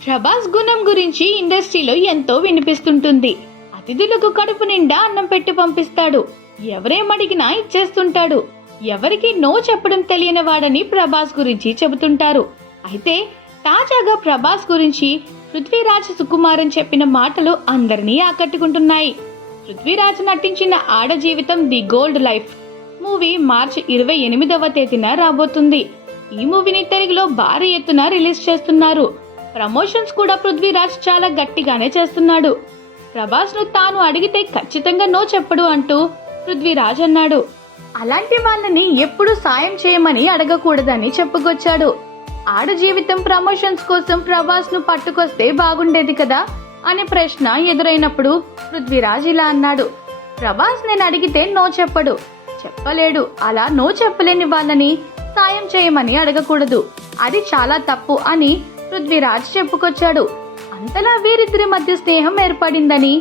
ప్రభాస్ గుణం గురించి ఇండస్ట్రీలో ఎంతో వినిపిస్తుంటుంది. అతిథులకు కడుపు నిండా అన్నం పెట్టి పంపిస్తాడు. ఎవరేమడిగినా ఇచ్చేస్తుంటాడు. ఎవరికి నో చెప్పడం తెలియని వాడని ప్రభాస్ గురించి చెబుతుంటారు. అయితే తాజాగా ప్రభాస్ గురించి పృథ్వీరాజ్ సుకుమారన్ చెప్పిన మాటలు అందరినీ ఆకట్టుకుంటున్నాయి. పృథ్వీరాజ్ నటించిన ఆడ జీవితం ది గోల్డ్ లైఫ్ మూవీ మార్చి 28వ తేదీన రాబోతుంది. ఈ మూవీని తెలుగులో భారీ ఎత్తున రిలీజ్ చేస్తున్నారు. ప్రమోషన్స్ కూడా పృథ్వీరాజ్ చాలా గట్టిగానే చేస్తున్నాడు. ప్రభాస్ ను తాను అడిగితే ఖచ్చితంగా నో చెప్పడు అంటూ పృథ్వీరాజ్ అన్నాడు. అలాంటి వాళ్ళని ఎప్పుడు సాయం చేయమని అడగకూడదని చెప్పుకొచ్చాడు. ఆడ జీవితం ప్రమోషన్స్ కోసం ప్రభాస్ ను పట్టుకొస్తే బాగుండేది కదా అనే ప్రశ్న ఎదురైనప్పుడు పృథ్వీరాజ్ ఇలా అన్నాడు. ప్రభాస్ నేను అడిగితే నో చెప్పడు, చెప్పలేడు. అలా నో చెప్పలేని వాళ్ళని సాయం చేయమని అడగకూడదు, అది చాలా తప్పు అని పృథ్వీరాజ్ చెప్పుకొచ్చాడు. అంతలా వీరిద్దరి మధ్య స్నేహం ఏర్పడిందని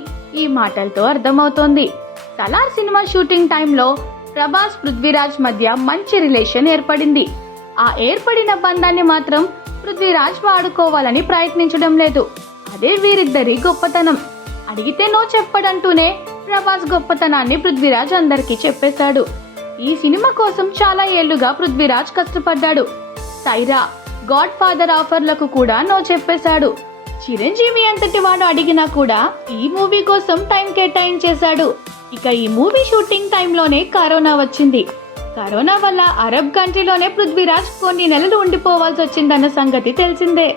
ఈ మాటలతో అర్థమవుతోంది. సలార్ సినిమా షూటింగ్ టైంలో ప్రభాస్ పృథ్వీరాజ్ మధ్య మంచి రిలేషన్ ఏర్పడింది. ఆ ఏర్పడిన బంధాన్ని మాత్రం పృథ్వీరాజ్ వాడుకోవాలని ప్రయత్నించడం లేదు. అదే వీరిద్దరి గొప్పతనం. అడిగితే నో చెప్పడంటూనే ప్రభాస్ గొప్పతనాన్ని పృథ్వీరాజ్ అందరికీ చెప్పేశాడు. ఈ సినిమా కోసం చాలా ఏళ్లుగా పృథ్వీరాజ్ కష్టపడ్డాడు. సైరా, గాడ్ ఫాదర్ ఆఫర్లకు కూడా నో చెప్పేశాడు. చిరంజీవి అంతటి వాడు అడిగినా కూడా ఈ మూవీ కోసం టైం కేటాయించేశాడు. ఇక ఈ మూవీ షూటింగ్ టైంలోనే కరోనా వచ్చింది. కరోనా వల్ల అరబ్ కంట్రీలోనే పృథ్వీరాజ్ కొన్ని నెలలు ఉండిపోవాల్సి వచ్చిందన్న సంగతి తెలిసిందే.